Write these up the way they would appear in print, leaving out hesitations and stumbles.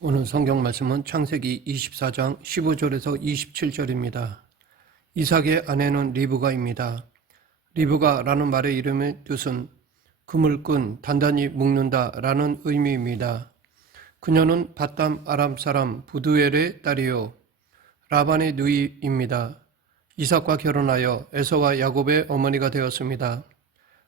오늘 성경 말씀은 창세기 24장 15절에서 27절입니다. 이삭의 아내는 리브가입니다. 리브가라는 말의 이름의 뜻은 그물끈, 단단히 묶는다 라는 의미입니다. 그녀는 밧담 아람 사람 부두엘의 딸이요 라반의 누이입니다. 이삭과 결혼하여 에서와 야곱의 어머니가 되었습니다.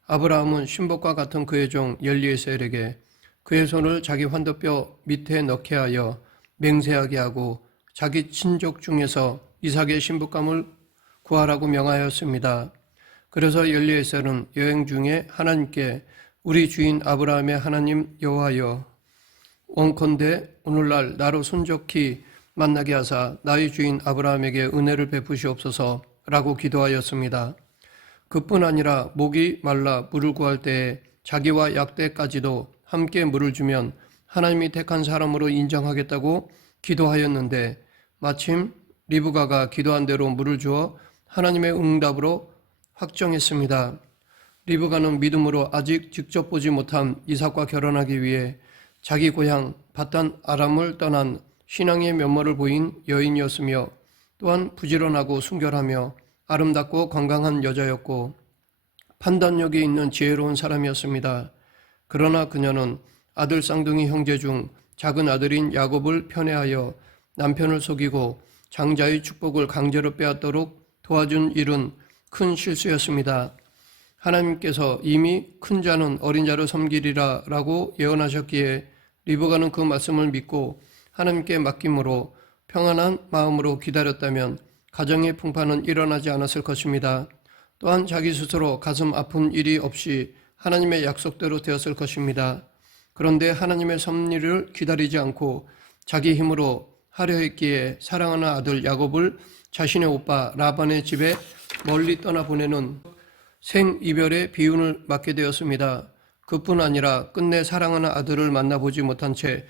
아브라함은 신복과 같은 그의 종 엘리에셀에게 그의 손을 자기 환도뼈 밑에 넣게 하여 맹세하게 하고 자기 친족 중에서 이삭의 신부감을 구하라고 명하였습니다. 그래서 엘리에셀은 여행 중에 하나님께 우리 주인 아브라함의 하나님 여호와여 원컨대 오늘날 나로 손좋게 만나게 하사 나의 주인 아브라함에게 은혜를 베푸시옵소서 라고 기도하였습니다. 그뿐 아니라 목이 말라 물을 구할 때에 자기와 약대까지도 함께 물을 주면 하나님이 택한 사람으로 인정하겠다고 기도하였는데 마침 리브가가 기도한 대로 물을 주어 하나님의 응답으로 확정했습니다. 리브가는 믿음으로 아직 직접 보지 못한 이삭과 결혼하기 위해 자기 고향 밧단 아람을 떠난 신앙의 면모를 보인 여인이었으며 또한 부지런하고 순결하며 아름답고 건강한 여자였고 판단력이 있는 지혜로운 사람이었습니다. 그러나 그녀는 아들 쌍둥이 형제 중 작은 아들인 야곱을 편애하여 남편을 속이고 장자의 축복을 강제로 빼앗도록 도와준 일은 큰 실수였습니다. 하나님께서 이미 큰 자는 어린 자를 섬기리라 라고 예언하셨기에 리브가는 그 말씀을 믿고 하나님께 맡김으로 평안한 마음으로 기다렸다면 가정의 풍파는 일어나지 않았을 것입니다. 또한 자기 스스로 가슴 아픈 일이 없이 하나님의 약속대로 되었을 것입니다. 그런데 하나님의 섭리를 기다리지 않고 자기 힘으로 하려 했기에 사랑하는 아들 야곱을 자신의 오빠 라반의 집에 멀리 떠나보내는 생이별의 비운을 맞게 되었습니다. 그뿐 아니라 끝내 사랑하는 아들을 만나보지 못한 채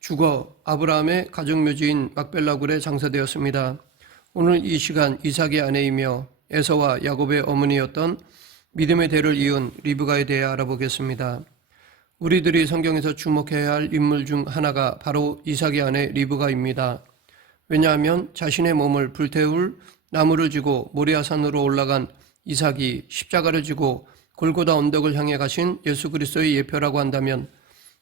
죽어 아브라함의 가족묘지인 막벨라굴에 장사되었습니다. 오늘 이 시간 이삭의 아내이며 에서와 야곱의 어머니였던 믿음의 대를 이은 리브가에 대해 알아보겠습니다. 우리들이 성경에서 주목해야 할 인물 중 하나가 바로 이삭의 아내 리브가입니다. 왜냐하면 자신의 몸을 불태울 나무를 지고 모리아산으로 올라간 이삭이 십자가를 지고 골고다 언덕을 향해 가신 예수 그리스도의 예표라고 한다면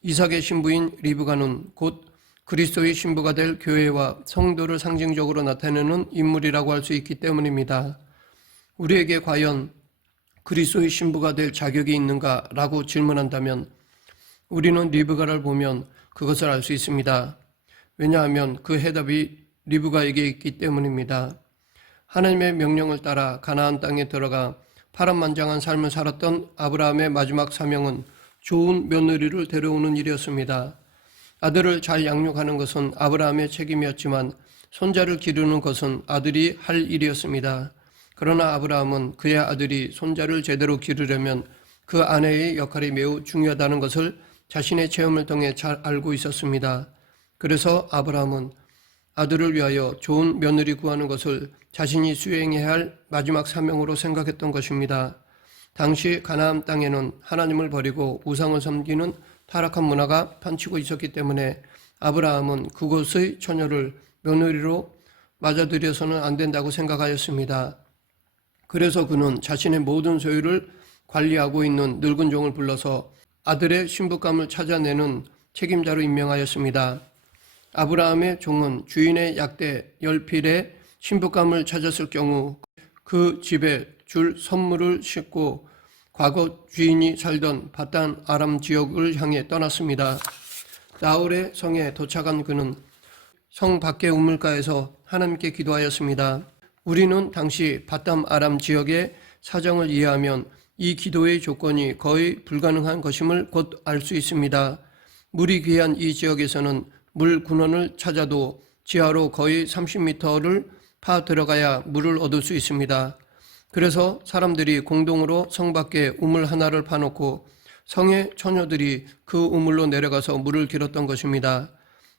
이삭의 신부인 리브가는 곧 그리스도의 신부가 될 교회와 성도를 상징적으로 나타내는 인물이라고 할 수 있기 때문입니다. 우리에게 과연 그리스도의 신부가 될 자격이 있는가라고 질문한다면 우리는 리브가를 보면 그것을 알 수 있습니다. 왜냐하면 그 해답이 리브가에게 있기 때문입니다. 하나님의 명령을 따라 가나안 땅에 들어가 파란만장한 삶을 살았던 아브라함의 마지막 사명은 좋은 며느리를 데려오는 일이었습니다. 아들을 잘 양육하는 것은 아브라함의 책임이었지만 손자를 기르는 것은 아들이 할 일이었습니다. 그러나 아브라함은 그의 아들이 손자를 제대로 기르려면 그 아내의 역할이 매우 중요하다는 것을 자신의 체험을 통해 잘 알고 있었습니다. 그래서 아브라함은 아들을 위하여 좋은 며느리 구하는 것을 자신이 수행해야 할 마지막 사명으로 생각했던 것입니다. 당시 가나안 땅에는 하나님을 버리고 우상을 섬기는 타락한 문화가 판치고 있었기 때문에 아브라함은 그곳의 처녀를 며느리로 맞아들여서는 안 된다고 생각하였습니다. 그래서 그는 자신의 모든 소유를 관리하고 있는 늙은 종을 불러서 아들의 신부감을 찾아내는 책임자로 임명하였습니다. 아브라함의 종은 주인의 약대 10필의 신부감을 찾았을 경우 그 집에 줄 선물을 싣고 과거 주인이 살던 밧단 아람 지역을 향해 떠났습니다. 나홀의 성에 도착한 그는 성 밖의 우물가에서 하나님께 기도하였습니다. 우리는 당시 밧단 아람 지역의 사정을 이해하면 이 기도의 조건이 거의 불가능한 것임을 곧 알 수 있습니다. 물이 귀한 이 지역에서는 물 근원을 찾아도 지하로 거의 30m를 파 들어가야 물을 얻을 수 있습니다. 그래서 사람들이 공동으로 성 밖에 우물 하나를 파놓고 성의 처녀들이 그 우물로 내려가서 물을 길었던 것입니다.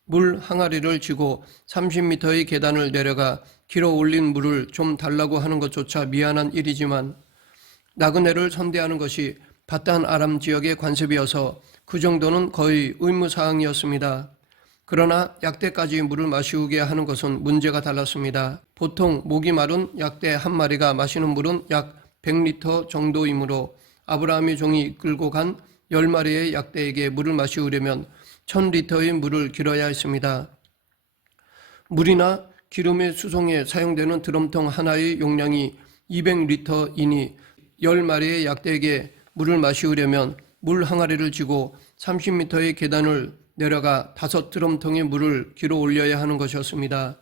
물 항아리를 쥐고 30m의 계단을 내려가 길어 올린 물을 좀 달라고 하는 것조차 미안한 일이지만 나그네를 선대하는 것이 밧단 아람 지역의 관습이어서 그 정도는 거의 의무사항이었습니다. 그러나 약대까지 물을 마시우게 하는 것은 문제가 달랐습니다. 보통 목이 마른 약대 한 마리가 마시는 물은 약 100리터 정도이므로 아브라함의 종이 이끌고 간 10마리의 약대에게 물을 마시우려면 1000리터의 물을 길어야 했습니다. 물이나 기름의 수송에 사용되는 드럼통 하나의 용량이 200리터이니 10마리의 약대에게 물을 마시우려면 물 항아리를 쥐고 30m의 계단을 내려가 5드럼통의 물을 길어 올려야 하는 것이었습니다.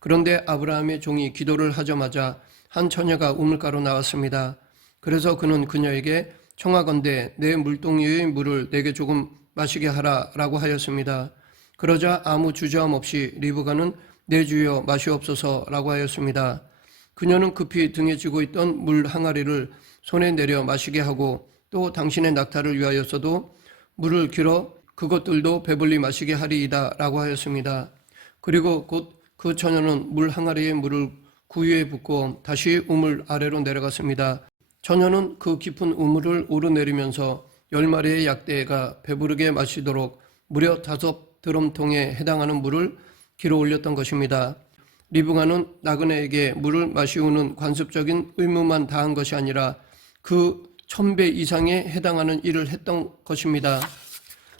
그런데 아브라함의 종이 기도를 하자마자 한 처녀가 우물가로 나왔습니다. 그래서 그는 그녀에게 청하건대 내 물동이의 물을 내게 조금 마시게 하라라고 하였습니다. 그러자 아무 주저함 없이 리브가는 내 주여 마시옵소서라고 하였습니다. 그녀는 급히 등에 쥐고 있던 물 항아리를 손에 내려 마시게 하고 또 당신의 낙타를 위하여서도 물을 길어 그것들도 배불리 마시게 하리이다 라고 하였습니다. 그리고 곧 그 처녀는 물 항아리에 물을 구유에 붓고 다시 우물 아래로 내려갔습니다. 처녀는 그 깊은 우물을 오르내리면서 10마리의 약대가 배부르게 마시도록 무려 5드럼통에 해당하는 물을 길어 올렸던 것입니다. 리브가는 나그네에게 물을 마시우는 관습적인 의무만 다한 것이 아니라 그 1000배 이상에 해당하는 일을 했던 것입니다.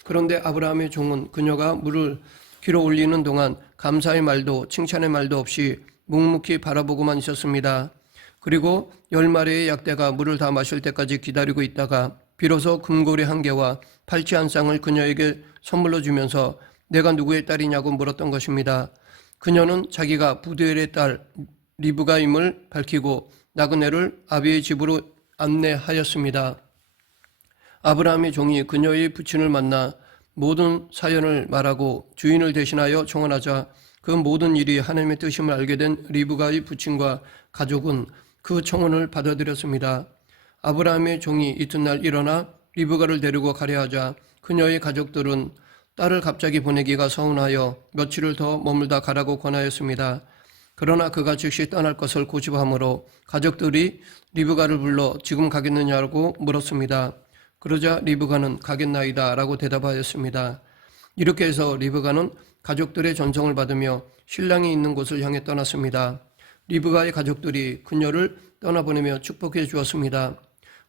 그런데 아브라함의 종은 그녀가 물을 길어 올리는 동안 감사의 말도 칭찬의 말도 없이 묵묵히 바라보고만 있었습니다. 그리고 10마리의 약대가 물을 다 마실 때까지 기다리고 있다가 비로소 금고리 1개와 팔찌 한 쌍을 그녀에게 선물로 주면서 내가 누구의 딸이냐고 물었던 것입니다. 그녀는 자기가 부두엘의 딸 리브가임을 밝히고 나그네를 아비의 집으로 안내하였습니다. 아브라함의 종이 그녀의 부친을 만나 모든 사연을 말하고 주인을 대신하여 청원하자 그 모든 일이 하나님의 뜻임을 알게 된 리브가의 부친과 가족은 그 청원을 받아들였습니다. 아브라함의 종이 이튿날 일어나 리브가를 데리고 가려 하자 그녀의 가족들은 딸을 갑자기 보내기가 서운하여 며칠을 더 머물다 가라고 권하였습니다. 그러나 그가 즉시 떠날 것을 고집하므로 가족들이 리브가를 불러 지금 가겠느냐고 물었습니다. 그러자 리브가는 가겠나이다 라고 대답하였습니다. 이렇게 해서 리브가는 가족들의 전송을 받으며 신랑이 있는 곳을 향해 떠났습니다. 리브가의 가족들이 그녀를 떠나보내며 축복해 주었습니다.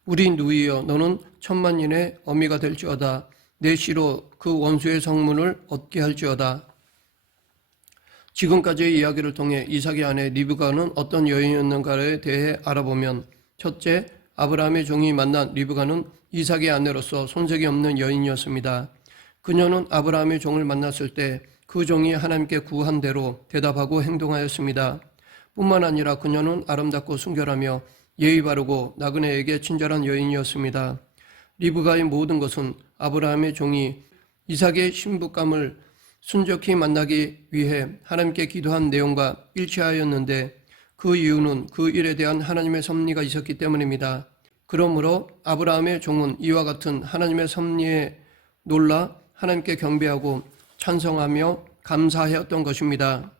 우리 누이여 너는 천만인의 어미가 될지어다. 내 씨로 그 원수의 성문을 얻게 할지어다. 지금까지의 이야기를 통해 이삭의 아내 리브가는 어떤 여인이었는가에 대해 알아보면 첫째, 아브라함의 종이 만난 리브가는 이삭의 아내로서 손색이 없는 여인이었습니다. 그녀는 아브라함의 종을 만났을 때 그 종이 하나님께 구한 대로 대답하고 행동하였습니다. 뿐만 아니라 그녀는 아름답고 순결하며 예의 바르고 나그네에게 친절한 여인이었습니다. 리브가의 모든 것은 아브라함의 종이 이삭의 신부감을 순적히 만나기 위해 하나님께 기도한 내용과 일치하였는데 그 이유는 그 일에 대한 하나님의 섭리가 있었기 때문입니다. 그러므로 아브라함의 종은 이와 같은 하나님의 섭리에 놀라 하나님께 경배하고 찬성하며 감사하였던 것입니다.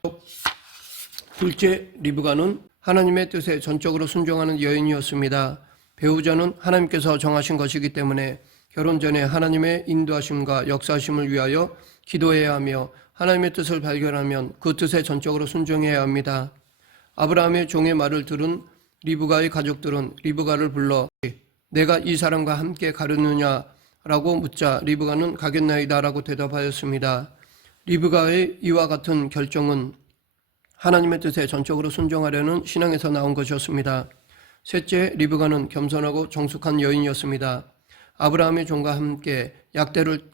둘째, 리브가는 하나님의 뜻에 전적으로 순종하는 여인이었습니다. 배우자는 하나님께서 정하신 것이기 때문에 결혼 전에 하나님의 인도하심과 역사하심을 위하여 기도해야 하며 하나님의 뜻을 발견하면 그 뜻에 전적으로 순종해야 합니다. 아브라함의 종의 말을 들은 리브가의 가족들은 리브가를 불러 내가 이 사람과 함께 가려느냐라고 묻자 리브가는 가겠나이다라고 대답하였습니다. 리브가의 이와 같은 결정은 하나님의 뜻에 전적으로 순종하려는 신앙에서 나온 것이었습니다. 셋째, 리브가는 겸손하고 정숙한 여인이었습니다. 아브라함의 종과 함께 약대를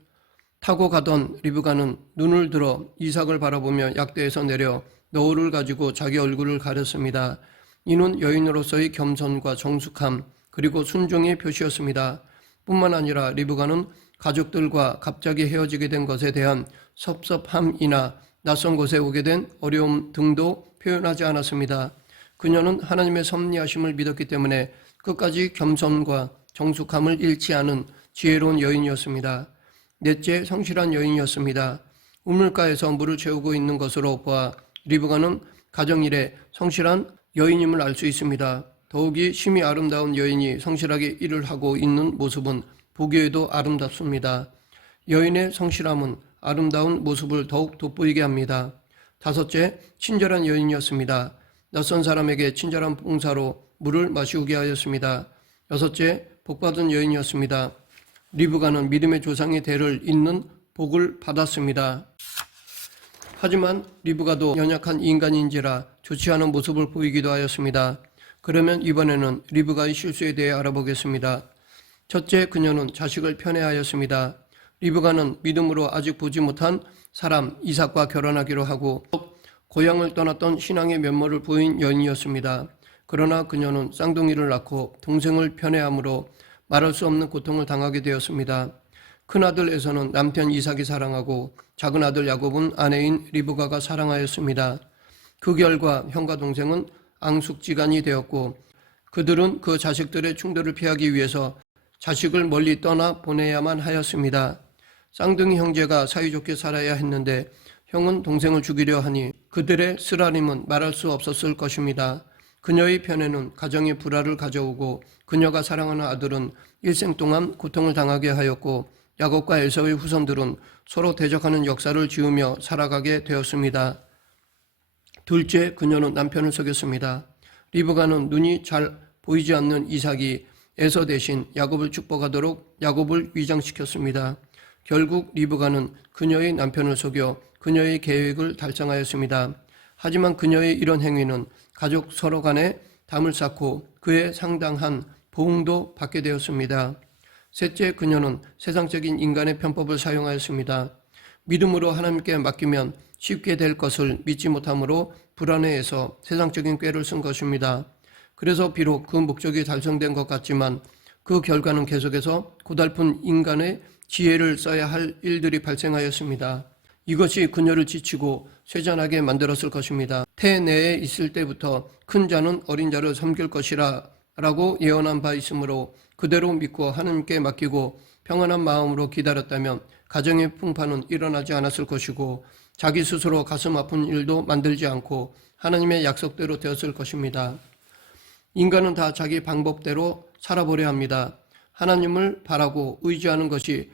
타고 가던 리브가는 눈을 들어 이삭을 바라보며 약대에서 내려 너울을 가지고 자기 얼굴을 가렸습니다. 이는 여인으로서의 겸손과 정숙함 그리고 순종의 표시였습니다. 뿐만 아니라 리브가는 가족들과 갑자기 헤어지게 된 것에 대한 섭섭함이나 낯선 곳에 오게 된 어려움 등도 표현하지 않았습니다. 그녀는 하나님의 섭리하심을 믿었기 때문에 끝까지 겸손과 정숙함을 잃지 않은 지혜로운 여인이었습니다. 넷째, 성실한 여인이었습니다. 우물가에서 물을 채우고 있는 것으로 보아 리브가는 가정일에 성실한 여인임을 알 수 있습니다. 더욱이 심히 아름다운 여인이 성실하게 일을 하고 있는 모습은 보기에도 아름답습니다. 여인의 성실함은 아름다운 모습을 더욱 돋보이게 합니다. 다섯째, 친절한 여인이었습니다. 낯선 사람에게 친절한 봉사로 물을 마시우게 하였습니다. 여섯째, 복받은 여인이었습니다. 리브가는 믿음의 조상의 대를 잇는 복을 받았습니다. 하지만 리브가도 연약한 인간인지라 좋지 않은 모습을 보이기도 하였습니다. 그러면 이번에는 리브가의 실수에 대해 알아보겠습니다. 첫째, 그녀는 자식을 편애하였습니다. 리브가는 믿음으로 아직 보지 못한 사람 이삭과 결혼하기로 하고 고향을 떠났던 신앙의 면모를 보인 여인이었습니다. 그러나 그녀는 쌍둥이를 낳고 동생을 편애함으로 말할 수 없는 고통을 당하게 되었습니다. 큰아들 에서는 남편 이삭이 사랑하고 작은아들 야곱은 아내인 리브가가 사랑하였습니다. 그 결과 형과 동생은 앙숙지간이 되었고 그들은 그 자식들의 충돌을 피하기 위해서 자식을 멀리 떠나 보내야만 하였습니다. 쌍둥이 형제가 사이좋게 살아야 했는데 형은 동생을 죽이려 하니 그들의 쓰라림은 말할 수 없었을 것입니다. 그녀의 편애는 가정에 불화를 가져오고 그녀가 사랑하는 아들은 일생 동안 고통을 당하게 하였고 야곱과 에사우의 후손들은 서로 대적하는 역사를 지으며 살아가게 되었습니다. 둘째, 그녀는 남편을 속였습니다. 리브가는 눈이 잘 보이지 않는 이삭이 에서 대신 야곱을 축복하도록 야곱을 위장시켰습니다. 결국 리브가는 그녀의 남편을 속여 그녀의 계획을 달성하였습니다. 하지만 그녀의 이런 행위는 가족 서로 간에 담을 쌓고 그에 상당한 보응도 받게 되었습니다. 셋째, 그녀는 세상적인 인간의 편법을 사용하였습니다. 믿음으로 하나님께 맡기면 쉽게 될 것을 믿지 못함으로 불안해해서 세상적인 꾀를 쓴 것입니다. 그래서 비록 그 목적이 달성된 것 같지만 그 결과는 계속해서 고달픈 인간의 지혜를 써야 할 일들이 발생하였습니다. 이것이 그녀를 지치고 쇠잔하게 만들었을 것입니다. 태 내에 있을 때부터 큰 자는 어린 자를 섬길 것이라 라고 예언한 바 있으므로 그대로 믿고 하나님께 맡기고 평안한 마음으로 기다렸다면 가정의 풍파는 일어나지 않았을 것이고 자기 스스로 가슴 아픈 일도 만들지 않고 하나님의 약속대로 되었을 것입니다. 인간은 다 자기 방법대로 살아보려 합니다. 하나님을 바라고 의지하는 것이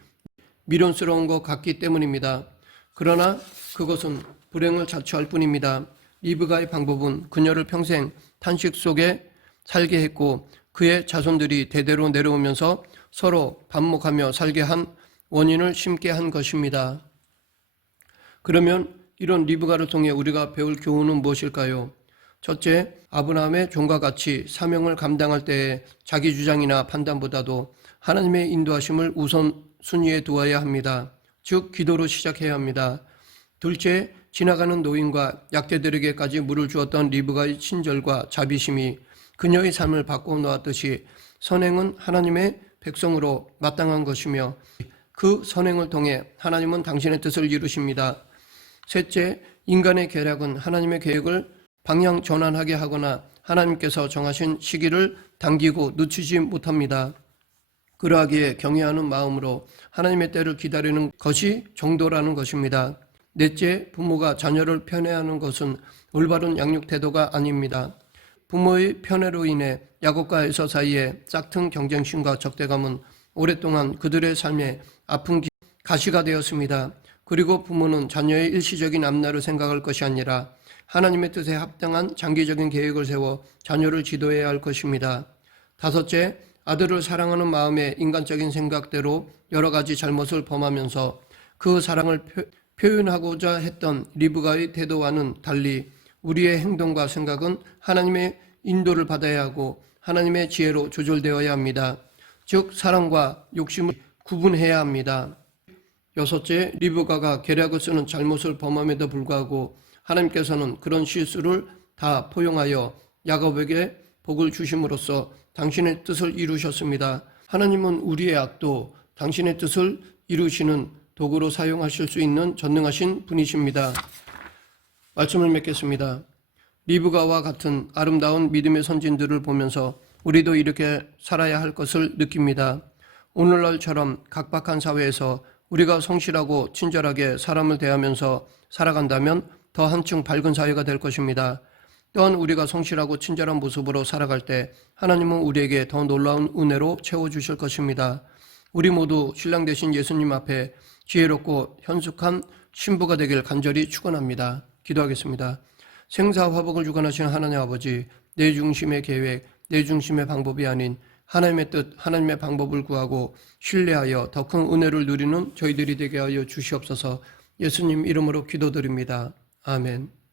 미련스러운 것 같기 때문입니다. 그러나 그것은 불행을 자초할 뿐입니다. 리브가의 방법은 그녀를 평생 탄식 속에 살게 했고 그의 자손들이 대대로 내려오면서 서로 반목하며 살게 한 원인을 심게 한 것입니다. 그러면 이런 리브가를 통해 우리가 배울 교훈은 무엇일까요? 첫째, 아브라함의 종과 같이 사명을 감당할 때에 자기 주장이나 판단보다도 하나님의 인도하심을 우선 순위에 두어야 합니다. 즉 기도로 시작해야 합니다. 둘째, 지나가는 노인과 약자들에게까지 물을 주었던 리브가의 친절과 자비심이 그녀의 삶을 바꿔놓았듯이 선행은 하나님의 백성으로 마땅한 것이며 그 선행을 통해 하나님은 당신의 뜻을 이루십니다. 셋째, 인간의 계략은 하나님의 계획을 방향 전환하게 하거나 하나님께서 정하신 시기를 당기고 늦추지 못합니다. 그러하기에 경외하는 마음으로 하나님의 때를 기다리는 것이 정도라는 것입니다. 넷째, 부모가 자녀를 편애하는 것은 올바른 양육 태도가 아닙니다. 부모의 편애로 인해 야곱과 에서 사이에 짝퉁 경쟁심과 적대감은 오랫동안 그들의 삶에 아픈 가시가 되었습니다. 그리고 부모는 자녀의 일시적인 앞날을 생각할 것이 아니라 하나님의 뜻에 합당한 장기적인 계획을 세워 자녀를 지도해야 할 것입니다. 다섯째, 아들을 사랑하는 마음의 인간적인 생각대로 여러 가지 잘못을 범하면서 그 사랑을 표현하고자 했던 리브가의 태도와는 달리 우리의 행동과 생각은 하나님의 인도를 받아야 하고 하나님의 지혜로 조절되어야 합니다. 즉 사랑과 욕심을 구분해야 합니다. 여섯째, 리브가가 계략을 쓰는 잘못을 범함에도 불구하고 하나님께서는 그런 실수를 다 포용하여 야곱에게 복을 주심으로써 당신의 뜻을 이루셨습니다. 하나님은 우리의 악도 당신의 뜻을 이루시는 도구로 사용하실 수 있는 전능하신 분이십니다. 말씀을 맺겠습니다. 리브가와 같은 아름다운 믿음의 선진들을 보면서 우리도 이렇게 살아야 할 것을 느낍니다. 오늘날처럼 각박한 사회에서 우리가 성실하고 친절하게 사람을 대하면서 살아간다면 더 한층 밝은 사회가 될 것입니다. 또한 우리가 성실하고 친절한 모습으로 살아갈 때 하나님은 우리에게 더 놀라운 은혜로 채워주실 것입니다. 우리 모두 신랑 되신 예수님 앞에 지혜롭고 현숙한 신부가 되길 간절히 축원합니다. 기도하겠습니다. 생사화복을 주관하시는 하나님 아버지, 내 중심의 계획, 내 중심의 방법이 아닌 하나님의 뜻, 하나님의 방법을 구하고 신뢰하여 더 큰 은혜를 누리는 저희들이 되게 하여 주시옵소서. 예수님 이름으로 기도드립니다. 아멘.